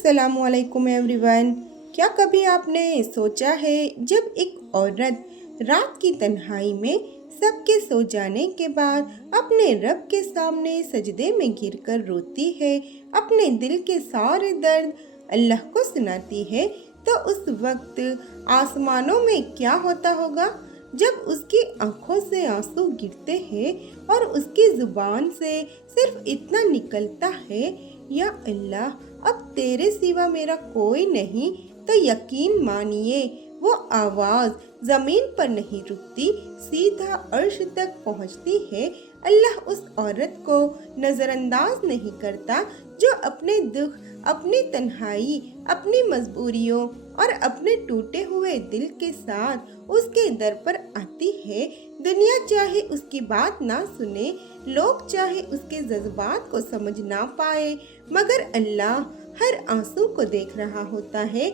अस्सलाम वालेकुम एवरीवन। क्या कभी आपने सोचा है जब एक औरत रात की तन्हाई में सबके सो जाने के बाद अपने रब के सामने सजदे में गिरकर रोती है, अपने दिल के सारे दर्द अल्लाह को सुनाती है, तो उस वक्त आसमानों में क्या होता होगा? जब उसकी आंखों से आंसू गिरते हैं और उसकी जुबान से सिर्फ इतना निकलता है, या अल्लाह, अब तेरे सिवा मेरा कोई नहीं, तो यकीन मानिए वो आवाज़ ज़मीन पर नहीं रुकती, सीधा अर्श तक पहुंचती है। अल्लाह उस औरत को नज़रअंदाज नहीं करता जो अपने दुख, अपनी तन्हाई, अपनी मजबूरियों और अपने टूटे हुए दिल के साथ उसके दर पर आती है। दुनिया चाहे उसकी बात ना सुने, लोग चाहे उसके जज्बात को समझ ना पाए, मगर अल्लाह हर आंसू को देख रहा होता है।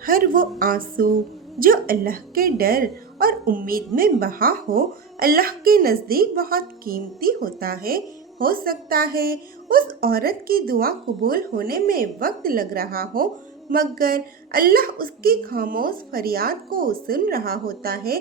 हर वो आंसू जो अल्लाह के डर और उम्मीद में बहा हो, अल्लाह के नज़दीक बहुत कीमती होता है। हो सकता है उस औरत की दुआ कबूल होने में वक्त लग रहा हो, मगर अल्लाह उसकी खामोश फरियाद को सुन रहा होता है।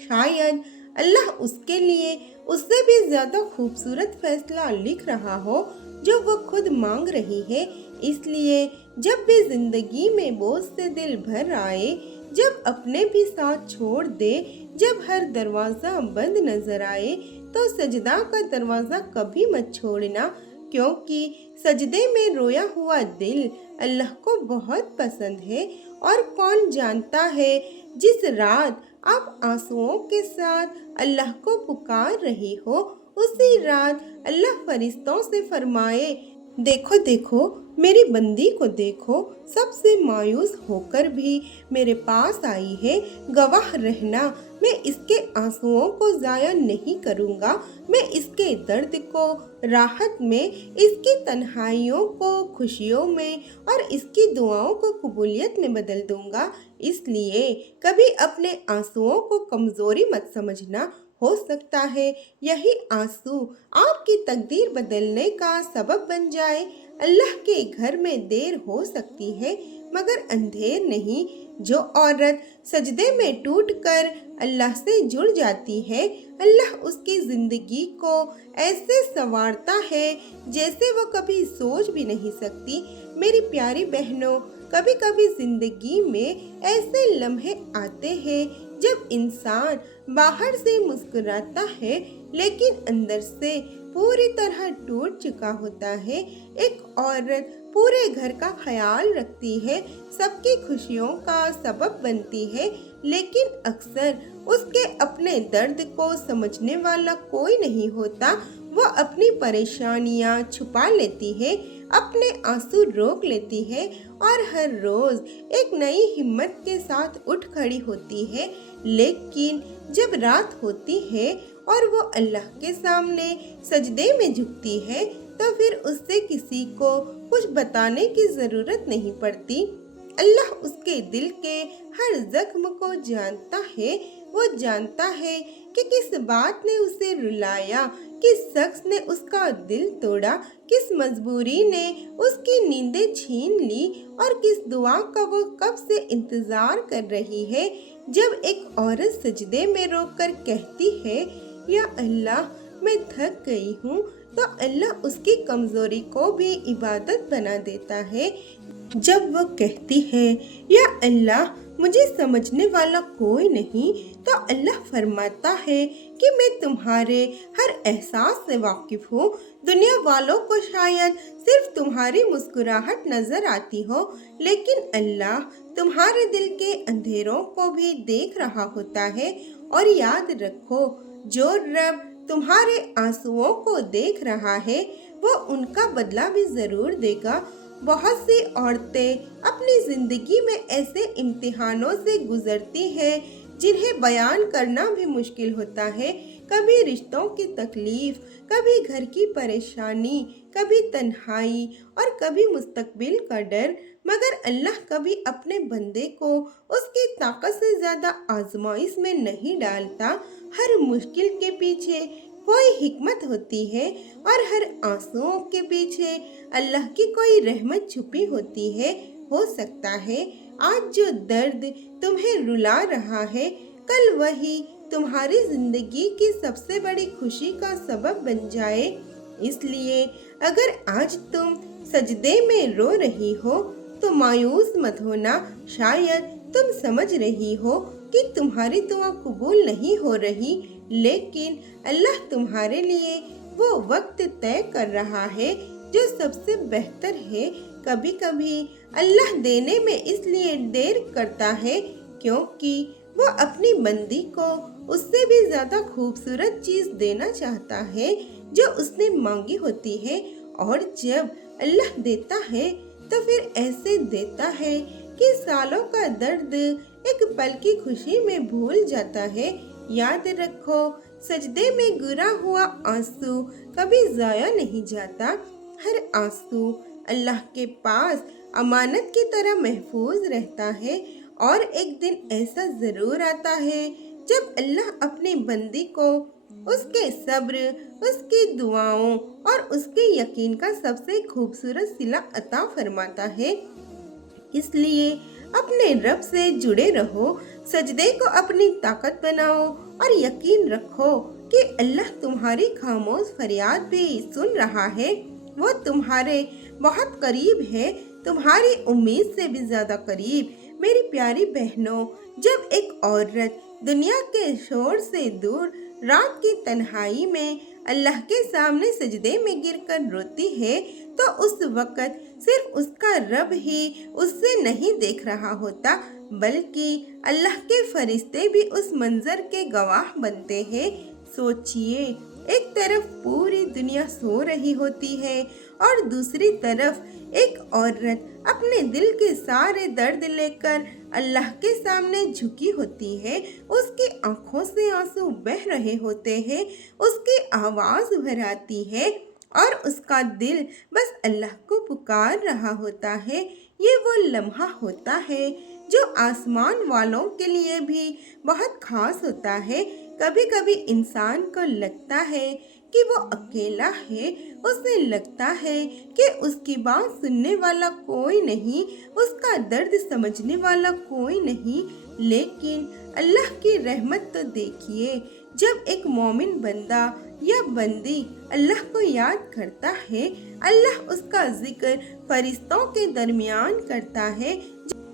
शायद अल्लाह उसके लिए उससे भी ज़्यादा खूबसूरत फैसला लिख रहा हो जो वो खुद मांग रही है। इसलिए जब भी जिंदगी में बोझ से दिल भर आए, जब अपने भी साथ छोड़ दे, जब हर दरवाज़ा बंद नजर आए, तो सजदा का दरवाज़ा कभी मत छोड़ना, क्योंकि सजदे में रोया हुआ दिल अल्लाह को बहुत पसंद है। और कौन जानता है, जिस रात आप आंसुओं के साथ अल्लाह को पुकार रही हो, उसी रात अल्लाह फरिश्तों से फरमाए, देखो देखो मेरी बंदी को देखो, सबसे मायूस होकर भी मेरे पास आई है। गवाह रहना, मैं इसके आंसुओं को ज़ाया नहीं करूँगा, मैं इसके दर्द को राहत में, इसकी तन्हाइयों को खुशियों में और इसकी दुआओं को कबूलियत में बदल दूँगा। इसलिए कभी अपने आंसुओं को कमज़ोरी मत समझना। हो सकता है यही आंसू आपकी तकदीर बदलने का सबब बन जाए। अल्लाह के घर में देर हो सकती है, मगर अंधेर नहीं। जो औरत सजदे में टूटकर अल्लाह से जुड़ जाती है, अल्लाह उसकी ज़िंदगी को ऐसे संवारता है जैसे वो कभी सोच भी नहीं सकती। मेरी प्यारी बहनों, कभी कभी ज़िंदगी में ऐसे लम्हे आते हैं जब इंसान बाहर से मुस्कुराता है लेकिन अंदर से पूरी तरह टूट चुका होता है। एक औरत पूरे घर का ख्याल रखती है, सबकी खुशियों का सबब बनती है, लेकिन अक्सर उसके अपने दर्द को समझने वाला कोई नहीं होता। वो अपनी परेशानियां छुपा लेती है, अपने आंसू रोक लेती है और हर रोज एक नई हिम्मत के साथ उठ खड़ी होती है। लेकिन जब रात होती है और वो अल्लाह के सामने सजदे में झुकती है, तो फिर उससे किसी को कुछ बताने की ज़रूरत नहीं पड़ती। अल्लाह उसके दिल के हर जख्म को जानता है। वो जानता है कि किस बात ने उसे रुलाया, किस शख्स ने उसका दिल तोड़ा, किस मजबूरी ने उसकी नींदें छीन ली और किस दुआ का वो कब से इंतजार कर रही है। जब एक औरत सजदे में रोकर कहती है, या अल्लाह, मैं थक गई हूँ, तो अल्लाह उसकी कमजोरी को भी इबादत बना देता है। जब वो कहती है, या अल्लाह, मुझे समझने वाला कोई नहीं, तो अल्लाह फरमाता है कि मैं तुम्हारे हर एहसास से वाकिफ हूँ। दुनिया वालों को शायद सिर्फ तुम्हारी मुस्कुराहट नजर आती हो, लेकिन अल्लाह तुम्हारे दिल के अंधेरों को भी देख रहा होता है। और याद रखो, जो रब तुम्हारे आंसुओं को देख रहा है, वो उनका बदला भी जरूर देगा। बहुत सी औरतें अपनी जिंदगी में ऐसे इम्तिहानों से गुजरती हैं जिन्हें बयान करना भी मुश्किल होता है। कभी रिश्तों की तकलीफ, कभी घर की परेशानी, कभी तन्हाई और कभी मुस्तकबिल का डर, मगर अल्लाह कभी अपने बंदे को उसकी ताकत से ज़्यादा आजमाइश में नहीं डालता। हर मुश्किल के पीछे कोई हिकमत होती है और हर आंसुओं के पीछे अल्लाह की कोई रहमत छुपी होती है। हो सकता है आज जो दर्द तुम्हें रुला रहा है, कल वही तुम्हारी जिंदगी की सबसे बड़ी खुशी का सबब बन जाए। इसलिए अगर आज तुम सजदे में रो रही हो तो मायूस मत होना। शायद तुम समझ रही हो कि तुम्हारी दुआ कबूल नहीं हो रही, लेकिन अल्लाह तुम्हारे लिए वो वक्त तय कर रहा है जो सबसे बेहतर है। कभी कभी अल्लाह देने में इसलिए देर करता है क्योंकि वो अपनी बंदी को उससे भी ज्यादा खूबसूरत चीज देना चाहता है जो उसने मांगी होती है। और जब अल्लाह देता है तो फिर ऐसे देता है कि सालों का दर्द एक पल की खुशी में भूल जाता है। याद रखो, सजदे में गिरा हुआ आंसू कभी जाया नहीं जाता। हर आंसू अल्लाह के पास अमानत की तरह महफूज रहता है और एक दिन ऐसा जरूर आता है जब अल्लाह अपनी बंदी को उसके सब्र, उसकी दुआओं और उसके यकीन का सबसे खूबसूरत सिला अता फरमाता है। इसलिए अपने रब से जुड़े रहो, सजदे को अपनी ताकत बनाओ और यकीन रखो कि अल्लाह तुम्हारी खामोश फरियाद भी सुन रहा है। वो तुम्हारे बहुत करीब है, तुम्हारी उम्मीद से भी ज्यादा करीब। मेरी प्यारी बहनों, जब एक औरत दुनिया के शोर से दूर रात की तन्हाई में अल्लाह के सामने सजदे में गिरकर रोती है तो उस वक़्त सिर्फ उसका रब ही उससे नहीं देख रहा होता, बल्कि अल्लाह के फरिश्ते भी उस मंजर के गवाह बनते हैं। सोचिए, एक तरफ पूरी दुनिया सो रही होती है और दूसरी तरफ एक औरत अपने दिल के सारे दर्द लेकर अल्लाह के सामने झुकी होती है। उसकी आंखों से आंसू बह रहे होते हैं, उसकी आवाज भराती है और उसका दिल बस अल्लाह को पुकार रहा होता है। ये वो लम्हा होता है जो आसमान वालों के लिए भी बहुत खास होता है। कभी कभी इंसान को लगता है कि वो अकेला है, उसे लगता है कि उसकी बात सुनने वाला कोई नहीं, उसका दर्द समझने वाला कोई नहीं। लेकिन अल्लाह की रहमत तो देखिए, जब एक मोमिन बंदा या बंदी अल्लाह को याद करता है, अल्लाह उसका जिक्र फरिश्तों के दरमियान करता है।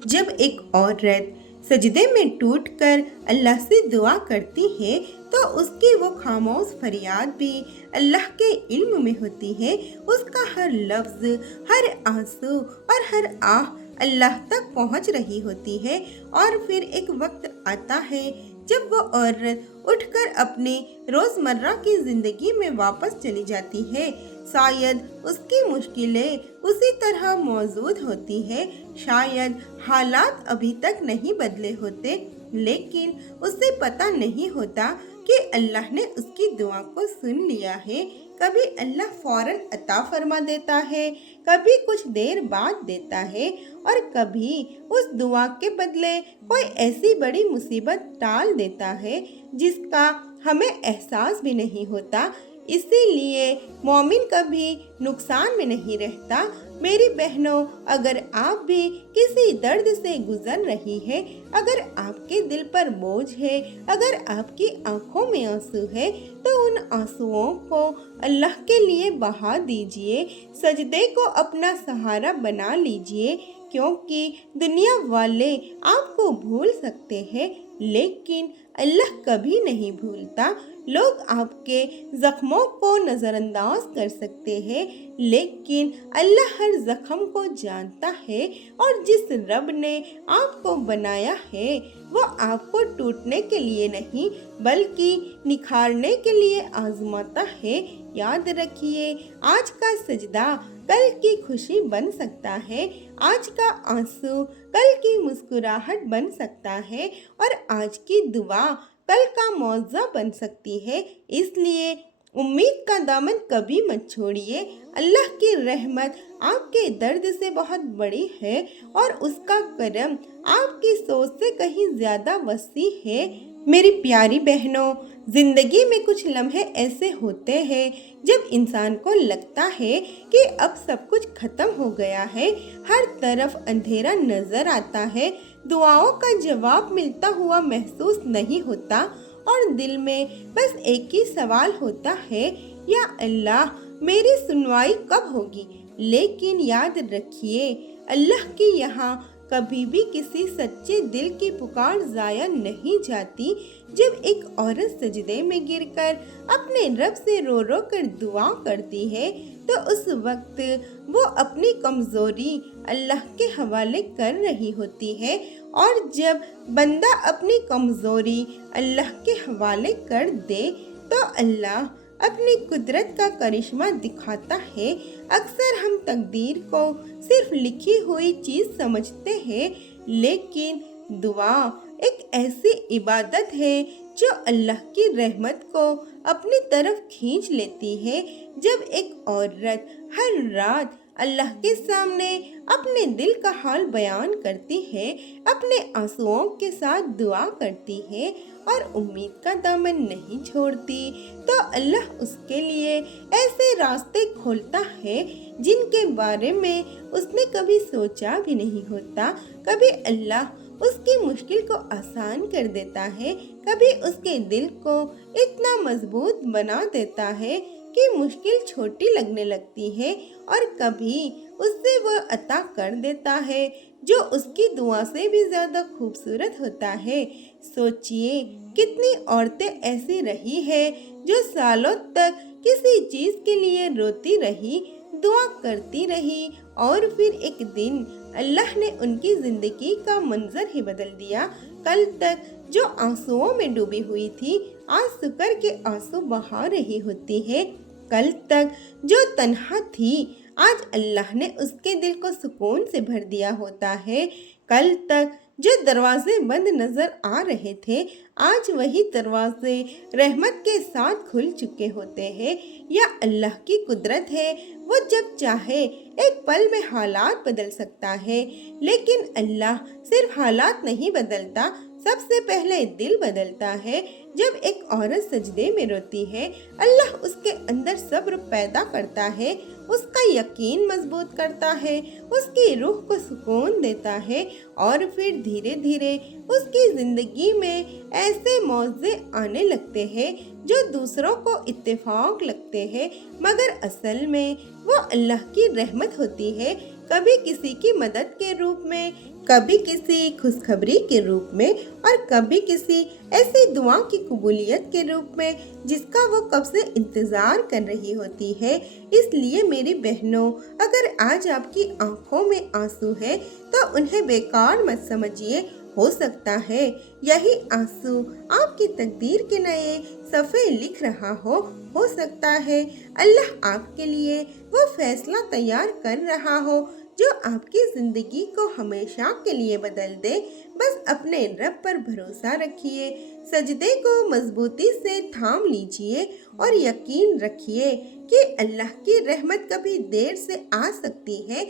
जब एक औरत सजदे में टूटकर अल्लाह से दुआ करती है तो उसकी वो खामोश फरियाद भी अल्लाह के इल्म में होती है। उसका हर लफ्ज, हर आंसू और हर आह अल्लाह तक पहुंच रही होती है। और फिर एक वक्त आता है जब वो औरत उठकर अपनी रोजमर्रा की जिंदगी में वापस चली जाती है। शायद उसकी मुश्किलें उसी तरह मौजूद होती है, शायद हालात अभी तक नहीं बदले होते, लेकिन उसे पता नहीं होता कि अल्लाह ने उसकी दुआ को सुन लिया है। कभी अल्लाह फौरन अता फरमा देता है, कभी कुछ देर बाद देता है और कभी उस दुआ के बदले कोई ऐसी बड़ी मुसीबत टाल देता है जिसका हमें एहसास भी नहीं होता। इसीलिए मोमिन कभी नुकसान में नहीं रहता। मेरी बहनों, अगर आप भी किसी दर्द से गुजर रही है, अगर आपके दिल पर बोझ है, अगर आपकी आंखों में आंसू है, तो उन आंसुओं को अल्लाह के लिए बहा दीजिए, सजदे को अपना सहारा बना लीजिए, क्योंकि दुनिया वाले आपको भूल सकते हैं लेकिन अल्लाह कभी नहीं भूलता। लोग आपके जख्मों को नज़रअंदाज कर सकते हैं, लेकिन अल्लाह हर जख्म को जानता है और जिस रब ने आपको बनाया है वो आपको टूटने के लिए नहीं बल्कि निखारने के लिए आजमाता है। याद रखिए, आज का सजदा कल की खुशी बन सकता है, आज का आंसू कल की मुस्कुराहट बन सकता है और आज की दुआ कल का मौजा बन सकती है। इसलिए उम्मीद का दामन कभी मत छोड़िए। अल्लाह की रहमत आपके दर्द से बहुत बड़ी है और उसका करम आपकी सोच से कहीं ज़्यादा वसी है। मेरी प्यारी बहनों, ज़िंदगी में कुछ लम्हे ऐसे होते हैं जब इंसान को लगता है कि अब सब कुछ ख़त्म हो गया है, हर तरफ अंधेरा नज़र आता है, दुआओं का जवाब मिलता हुआ महसूस नहीं होता और दिल में बस एक ही सवाल होता है, या अल्लाह मेरी सुनवाई कब होगी। लेकिन याद रखिए, अल्लाह की यहाँ कभी भी किसी सच्चे दिल की पुकार ज़ाया नहीं जाती। जब एक औरत सजदे में गिरकर अपने रब से रो रो कर दुआ करती है तो उस वक्त वो अपनी कमज़ोरी अल्लाह के हवाले कर रही होती है, और जब बंदा अपनी कमज़ोरी अल्लाह के हवाले कर दे तो अल्लाह अपनी कुदरत का करिश्मा दिखाता है। अक्सर हम तकदीर को सिर्फ लिखी हुई चीज़ समझते हैं, लेकिन दुआ एक ऐसी इबादत है जो अल्लाह की रहमत को अपनी तरफ खींच लेती है। जब एक औरत हर रात अल्लाह के सामने अपने दिल का हाल बयान करती है, अपने आंसुओं के साथ दुआ करती है और उम्मीद का दामन नहीं छोड़ती, तो अल्लाह उसके लिए ऐसे रास्ते खोलता है जिनके बारे में उसने कभी सोचा भी नहीं होता। कभी अल्लाह उसकी मुश्किल को आसान कर देता है, कभी उसके दिल को इतना मजबूत बना देता है कि मुश्किल छोटी लगने लगती है, और कभी उससे वो अता कर देता है जो उसकी दुआ से भी ज़्यादा खूबसूरत होता है। सोचिए, कितनी औरतें ऐसी रही है जो सालों तक किसी चीज़ के लिए रोती रही, दुआ करती रही, और फिर एक दिन अल्लाह ने उनकी ज़िंदगी का मंजर ही बदल दिया। कल तक जो आंसुओं में डूबी हुई थी, आज शुक्र के आंसू बहा रही होती है। कल तक जो तन्हा थी, आज अल्लाह ने उसके दिल को सुकून से भर दिया होता है। कल तक जो दरवाजे बंद नजर आ रहे थे, आज वही दरवाजे रहमत के साथ खुल चुके होते हैं। या अल्लाह की कुदरत है, वो जब चाहे एक पल में हालात बदल सकता है। लेकिन अल्लाह सिर्फ हालात नहीं बदलता, सबसे पहले दिल बदलता है। जब एक औरत सजदे में रोती है, अल्लाह उसके अंदर सब्र पैदा करता है, उसका यकीन मजबूत करता है, उसकी रूह को सुकून देता है, और फिर धीरे धीरे उसकी ज़िंदगी में ऐसे मौजे आने लगते हैं जो दूसरों को इत्तेफाक लगते हैं, मगर असल में वो अल्लाह की रहमत होती है। कभी किसी की मदद के रूप में, कभी किसी खुशखबरी के रूप में, और कभी किसी ऐसी दुआ की कबूलियत के रूप में जिसका वो कब से इंतज़ार कर रही होती है। इसलिए मेरी बहनों, अगर आज आपकी आंखों में आंसू है तो उन्हें बेकार मत समझिए। हो सकता है यही आंसू आपकी तकदीर के नए सफ़े लिख रहा हो सकता है अल्लाह आपके लिए वो फैसला तैयार कर रहा हो जो आपकी ज़िंदगी को हमेशा के लिए बदल दे। बस अपने रब पर भरोसा रखिए, सजदे को मजबूती से थाम लीजिए और यकीन रखिए कि अल्लाह की रहमत कभी देर से आ सकती है,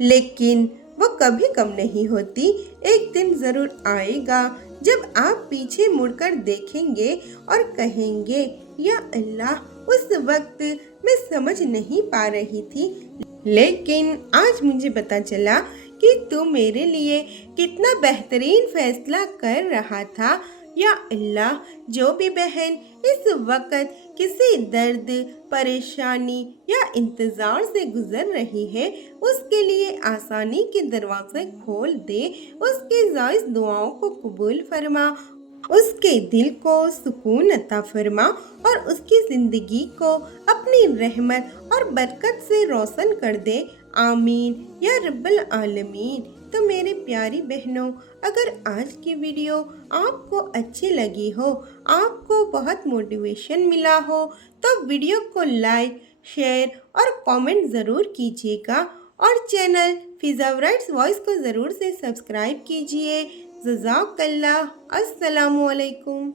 लेकिन वो कभी कम नहीं होती। एक दिन ज़रूर आएगा जब आप पीछे मुड़कर देखेंगे और कहेंगे, या अल्लाह, उस वक्त मैं समझ नहीं पा रही थी, लेकिन आज मुझे पता चला कि तू मेरे लिए कितना बेहतरीन फैसला कर रहा था। या अल्लाह, जो भी बहन इस वक्त किसी दर्द, परेशानी या इंतज़ार से गुजर रही है, उसके लिए आसानी के दरवाजे खोल दे, उसके जायज़ दुआओं को कबूल फरमा, उसके दिल को सुकून अता फरमा और उसकी ज़िंदगी को अपनी रहमत और बरकत से रोशन कर दे। आमीन या रब्बल आलमीन। तो मेरे प्यारी बहनों, अगर आज की वीडियो आपको अच्छी लगी हो, आपको बहुत मोटिवेशन मिला हो, तो वीडियो को लाइक, शेयर और कमेंट ज़रूर कीजिएगा, और चैनल फिज़ा ब्राइट्स वॉइस को ज़रूर से सब्सक्राइब कीजिए। जज़ाकल्लाह। अस्सलामु अलैकुम।